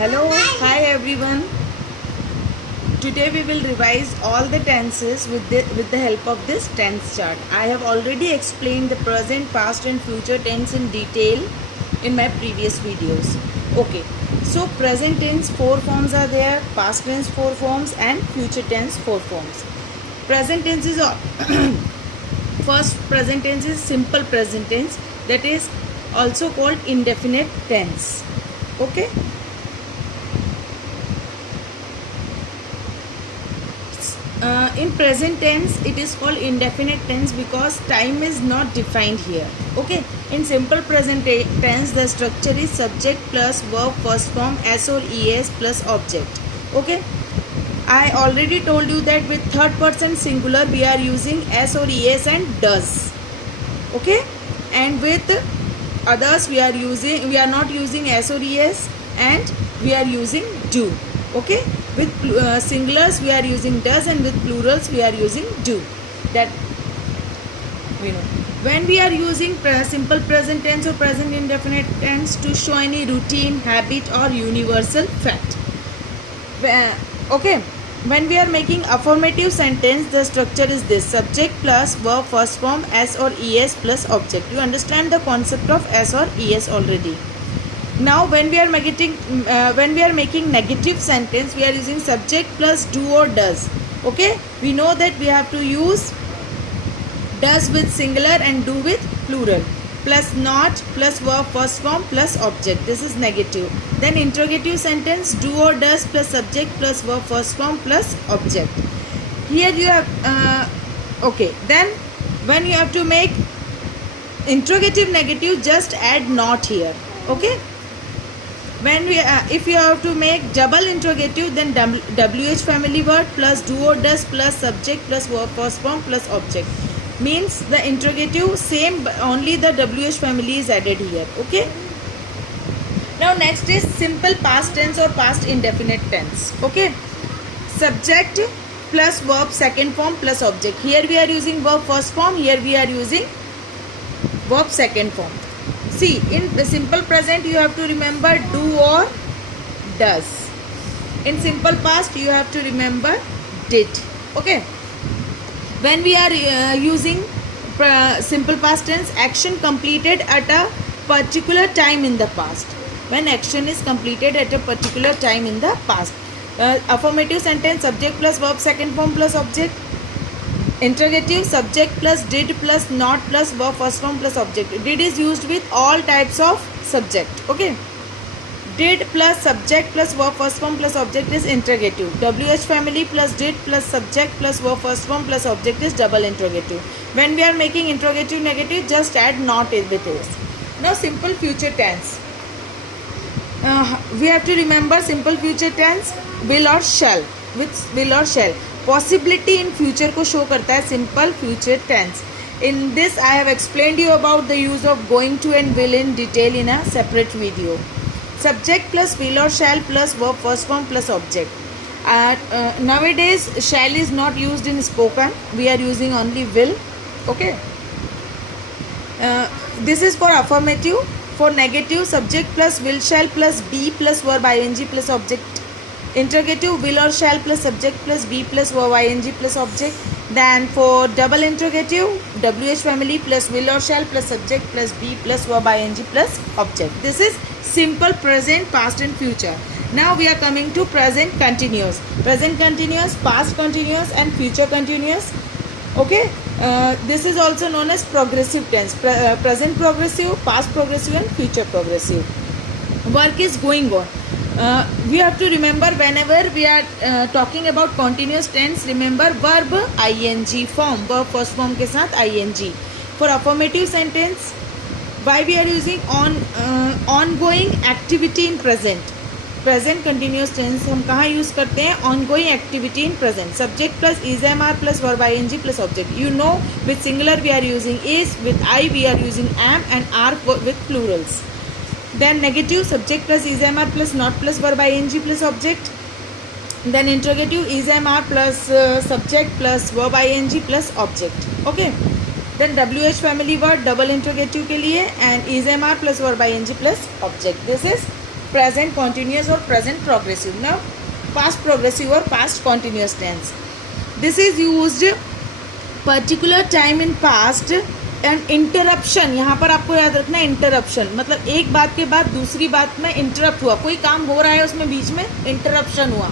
Hello, hi everyone. Today we will revise all the tenses with the help of this tense chart. I have already explained the present, past and future tense in detail in my previous videos. Okay, so present tense 4 forms are there, past tense 4 forms and future tense 4 forms. Present tense is first present tense is simple present tense, that is also called indefinite tense. Okay. In present tense it is called indefinite tense because time is not defined here. Okay, in simple present tense the structure is subject plus verb first form s or es plus object. Okay, I already told you that with third person singular we are using s or es and does. Okay, and with others we are not using s or es and we are using do. Okay, with singulars we are using does and with plurals we are using do. That we know. When we are using simple present tense or present indefinite tense to show any routine, habit or universal fact. Okay, when we are making affirmative sentence the structure is this: subject plus verb first form s or es plus object. You understand the concept of s or es already. Now when we are making negative sentence we are using subject plus do or does. Okay, we know that we have to use does with singular and do with plural, plus not plus verb first form plus object. This is negative. Then interrogative sentence do or does plus subject plus verb first form plus object. Here you have okay, then when you have to make interrogative negative just add not here. Okay, when we if you have to make double interrogative then wh family word plus do or does plus subject plus verb first form plus object, means the interrogative same only the wh family is added here. Okay, now next is simple past tense or past indefinite tense. Okay, subject plus verb second form plus object. Here we are using verb first form, here we are using verb second form. See, in the simple present you have to remember do or does. In simple past you have to remember did. Okay, when we are using simple past tense, action completed at a particular time in the past. When action is completed at a particular time in the past. Affirmative sentence subject plus verb second form plus object. Interrogative subject plus did plus not plus verb first form plus object. Did is used with all types of subject. Okay, did plus subject plus verb first form plus object is interrogative. wh family plus did plus subject plus verb first form plus object is double interrogative. When we are making interrogative negative just add not with is. Now simple future tense, we have to remember simple future tense will or shall. With will or shall possibility in future को show करता है simple future tense. In this I have explained you about the use of going to and will in detail in a separate video. Subject plus will or shall plus verb first form plus object. Nowadays shall is not used in spoken, we are using only will. Okay, this is for affirmative. For negative, subject plus will shall plus be plus verb ing plus object. Interrogative will or shall plus subject plus be plus verb ing plus object. Then for double interrogative, wh family plus will or shall plus subject plus be plus verb ing plus object. This is simple present, past and future. Now we are coming to present continuous. Present continuous, past continuous and future continuous. Okay, this is also known as progressive tense. Present progressive, past progressive and future progressive. Work is going on. We have to remember whenever we are talking about continuous tense, remember verb ing form, verb first form के साथ ing. For affirmative sentence, why we are using ongoing activity in present. Present continuous tense हम कहाँ use करते हैं? ongoing activity in present. Subject plus is am are plus verb ing plus object. You know with singular we are using is, with I we are using am and are with plurals. Then negative subject plus is am are plus not plus verb ing plus object. Then interrogative is am are plus subject plus verb ing plus object. Okay, then wh family word double interrogative के लिए and is am are plus verb ing plus object. This is present continuous और present progressive. ना past progressive और past continuous tense, this is used particular time in past and interruption. यहाँ पर आपको याद रखना है इंटरप्शन मतलब एक बात के बाद दूसरी बात में इंटरप्ट हुआ, कोई काम हो रहा है उसमें बीच में इंटरप्शन हुआ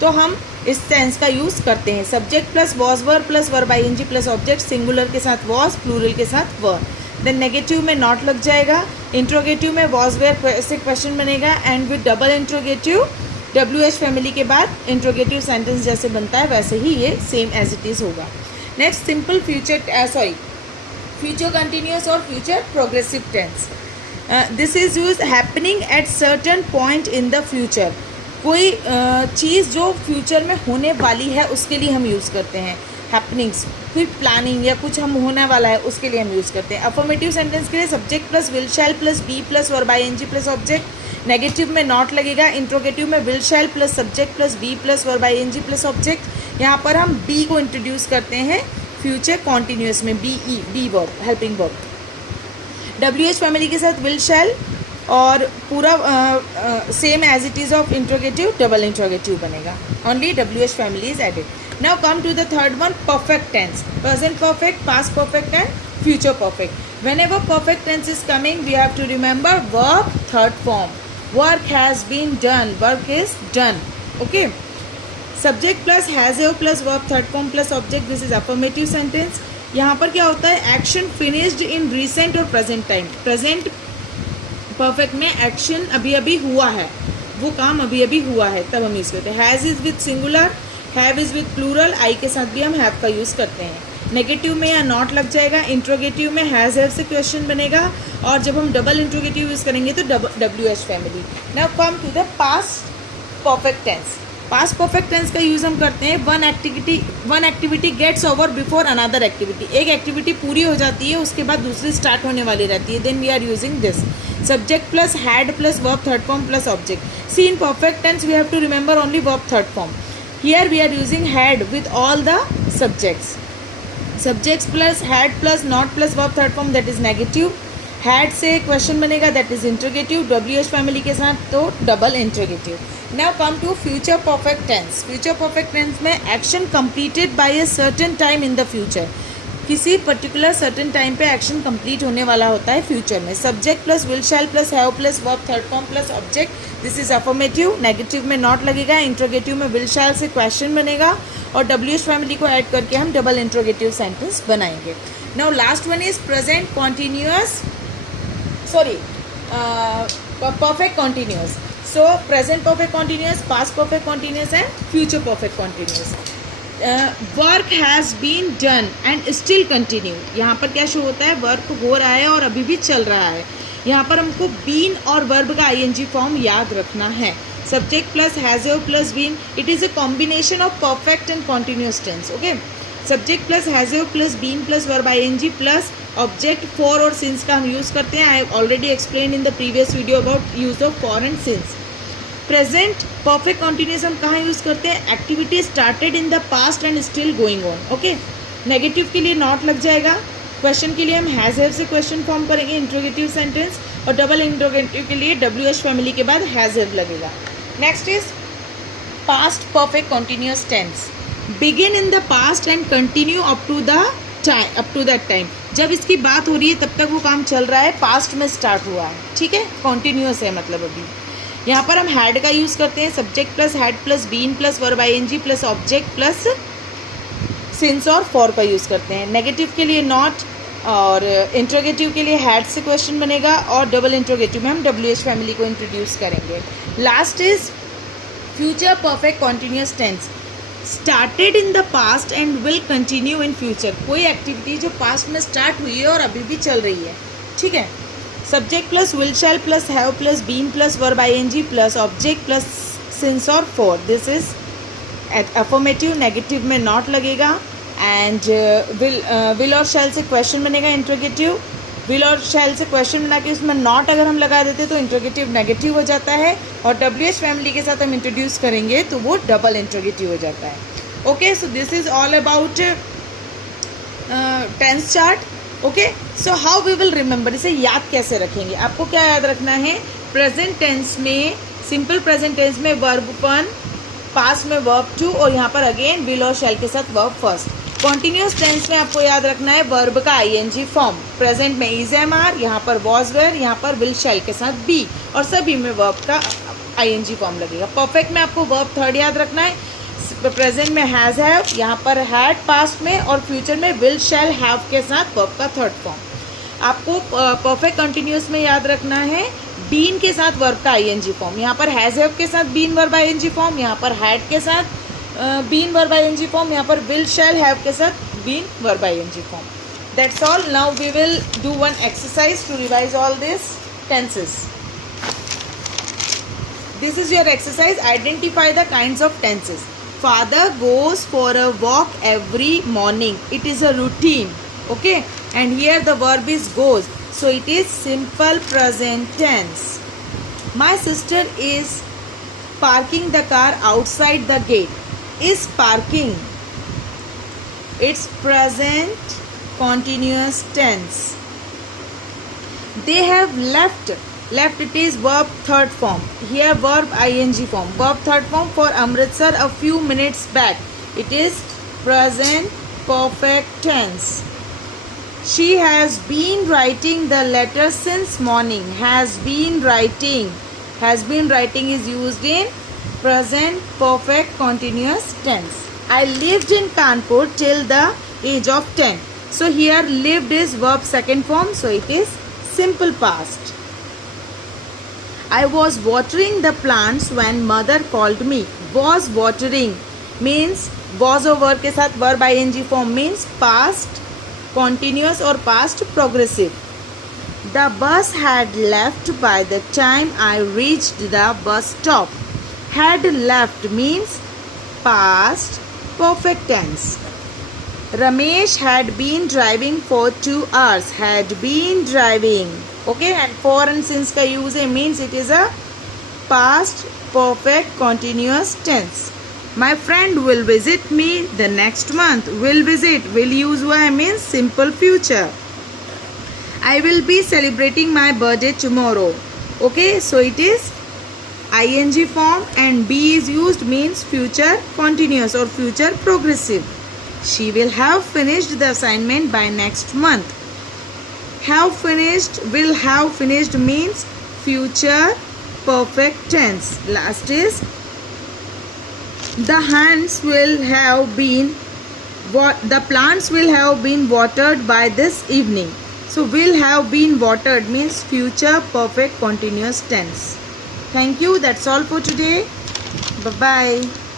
तो हम इस टेंस का यूज़ करते हैं। Subject plus was were plus verb ING plus object, singular के साथ वॉज, प्लूरल के साथ वर। देन नेगेटिव में नॉट लग जाएगा, इंट्रोगेटिव में वॉज वेयर से क्वेश्चन बनेगा and with double interrogative WH family के बाद इंट्रोगेटिव सेंटेंस जैसे बनता है वैसे ही ये सेम एज इट इज़ होगा। नेक्स्ट सिंपल फ्यूचर कंटिन्यूस और future progressive tense. This is use happening at certain point in the future. कोई चीज़ जो फ्यूचर में होने वाली है उसके लिए हम यूज़ करते हैं। हैपनिंग्स कोई प्लानिंग या कुछ हम होने वाला है उसके लिए हम यूज़ करते हैं। अफर्मेटिव सेंटेंस के लिए subject plus will shall plus be plus verb ING plus object, negative में नॉट लगेगा, इंट्रोगेटिव में will shall plus subject plus be plus verb ING plus object. यहाँ पर हम बी को इंट्रोड्यूस करते हैं फ्यूचर कॉन्टिन्यूस में, be verb, helping verb. WH family के साथ विल शैल और पूरा same as it is of interrogative, double interrogative बनेगा, only WH family is added. Now come to the third one, perfect tense, present perfect, past perfect and future perfect. Whenever perfect tense is coming, we have to remember verb third form. Work has been done. Work is done. Okay. Subject plus has have plus verb third form plus object. This is affirmative sentence. यहाँ पर क्या होता है, action finished in recent और present time. Present perfect में एक्शन अभी अभी हुआ है, वो काम अभी अभी हुआ है, तब हम यूज़ करते हैं। Has is with singular, have is with plural, I के साथ भी हम हैव का यूज़ करते हैं। नेगेटिव में या नॉट लग जाएगा, इंट्रोगेटिव में हैज़ हैव से क्वेश्चन बनेगा और जब हम डबल इंट्रोगेटिव यूज़ करेंगे तो WH family. Now come to the past perfect tense. Past perfect tense का यूज़ हम करते हैं one activity gets over before another activity. एक एक्टिविटी पूरी हो जाती है उसके बाद दूसरी स्टार्ट होने वाली रहती है, then we are using this. Subject plus had plus verb third form plus object. See in perfect tense we have to remember only verb third form. Here we are using had with all the subjects. Subjects plus had plus not plus verb third form, that is negative. Had से question बनेगा, that is interrogative. WH family के साथ तो double interrogative. Now come to future perfect tense. Future perfect tense में action completed by a certain time in the future. किसी particular certain time पे action complete होने वाला होता है फ्यूचर में। Subject plus will shall plus have plus verb third form plus object, this is affirmative. Negative में not लगेगा, interrogative में विल शैल से क्वेश्चन बनेगा और WH फैमिली को ऐड करके हम डबल इंट्रोगेटिव सेंटेंस बनाएंगे। Now last one is present continuous, perfect continuous. So present perfect continuous, past perfect continuous and future perfect continuous. Work has been done and still continue. यहाँ पर क्या शो होता है, वर्क हो रहा है और अभी भी चल रहा है। यहाँ पर हमको बीन और वर्ब का ING फॉर्म याद रखना है। Subject plus has have plus been, it is a combination of perfect and continuous tense. Okay, subject plus has have plus been plus verb ING plus object for और सिंस का हम use करते हैं। I have already explain in the previous video about use of for and since. Present perfect continuous हम कहाँ use करते हैं, activity started in the past and still going on. Okay, negative के लिए नॉट लग जाएगा, क्वेश्चन के लिए हम हैज़ हैव से क्वेश्चन फॉर्म करेंगे इंट्रोगेटिव सेंटेंस, और डबल इंट्रोगेटिव के लिए WH फैमिली के बाद हैज़ हैव लगेगा। Next is past perfect continuous tense. Begin in the past and continue up to that time. जब इसकी बात हो रही है तब तक वो काम चल रहा है, पास्ट में स्टार्ट हुआ है, ठीक है, कॉन्टिन्यूस है मतलब अभी। यहाँ पर हम हैड का यूज़ करते हैं। Subject plus had plus been plus verb ING plus object plus since और फॉर का यूज़ करते हैं। नेगेटिव के लिए नॉट और इंट्रोगेटिव के लिए हैड से क्वेश्चन बनेगा और डबल इंट्रोगेटिव में हम WH फैमिली को इंट्रोड्यूस करेंगे। Last is future perfect continuous tense. Started in the past and will continue in future. कोई एक्टिविटी जो पास्ट में स्टार्ट हुई है और अभी भी चल रही है, ठीक है। Subject plus will shall plus have plus been plus verb ING plus object plus since और for, this is affirmative. Negative में नॉट लगेगा एंड विल और शैल से क्वेश्चन बनेगा इंट्रोगेटिव। विल और शैल से क्वेश्चन बना के उसमें नॉट अगर हम लगा देते तो इंट्रोगेटिव नेगेटिव हो जाता है और WH फैमिली के साथ हम इंट्रोड्यूस करेंगे तो वो डबल इंट्रोगेटिव हो जाता है। Okay, so this is all about tense chart. Okay, so how we will remember, इसे याद कैसे रखेंगे। आपको क्या याद रखना है प्रेजेंट टेंस में, सिंपल प्रेजेंट टेंस में वर्ब वन, पास्ट में वर्ब टू और यहाँ पर अगेन विल और शैल के साथ वर्ब फर्स्ट। कॉन्टिन्यूस टेंस में आपको याद रखना है वर्ब का आईएनजी फॉर्म। प्रेजेंट में इज एम आर, यहाँ पर वॉज वेयर, यहाँ पर विल शैल के साथ बी और सभी में वर्ब का आईएनजी फॉर्म लगेगा। परफेक्ट में आपको वर्ब थर्ड याद रखना है। प्रेजेंट में हैज़ हैव, यहाँ पर हैड पास्ट में और फ्यूचर में विल शैल हैव के साथ वर्ब का थर्ड फॉर्म। आपको परफेक्ट कंटिन्यूस में याद रखना है बीन के साथ वर्ब का आईएनजी फॉर्म। यहाँ पर हैज़ हैव के साथ बीन वर्ब आईएनजी फॉर्म, यहाँ पर हैड के साथ बीन वर्ब आईएनजी फॉर्म, यहाँ पर विल शैल हैव के साथ been verb ING form. That's all. Now we will do one exercise to revise all this tenses. This is your exercise. Identify the kinds of tenses. Father goes for a walk every morning. It is a routine. Okay. And here the verb is goes. So it is simple present tense. My sister is parking the car outside the gate. Is parking. It's present continuous tense. They have left. Left, it is verb third form. Here verb ing form. Verb third form for Amritsar a few minutes back. It is present perfect tense. She has been writing the letter since morning. Has been writing. Has been writing is used in present perfect continuous tense. I lived in Kanpur till the age of 10. So here lived is verb second form. So it is simple past. I was watering the plants when mother called me. Was watering means was और verb के साथ verb ing form means past continuous or past progressive. The bus had left by the time I reached the bus stop. Had left means past perfect tense. Ramesh had been driving for 2 hours. Had been driving. Okay, and for and since का use means it is a past perfect continuous tense. My friend will visit me the next month. Will visit, will use हुआ means simple future. I will be celebrating my birthday tomorrow. Okay, so it is ing form and be is used means future continuous or future progressive. She will have finished the assignment by next month. Have finished, will have finished means future perfect tense. Last is the hands will have been the plants will have been watered by this evening. So will have been watered means future perfect continuous tense. Thank you. That's all for today. Bye bye.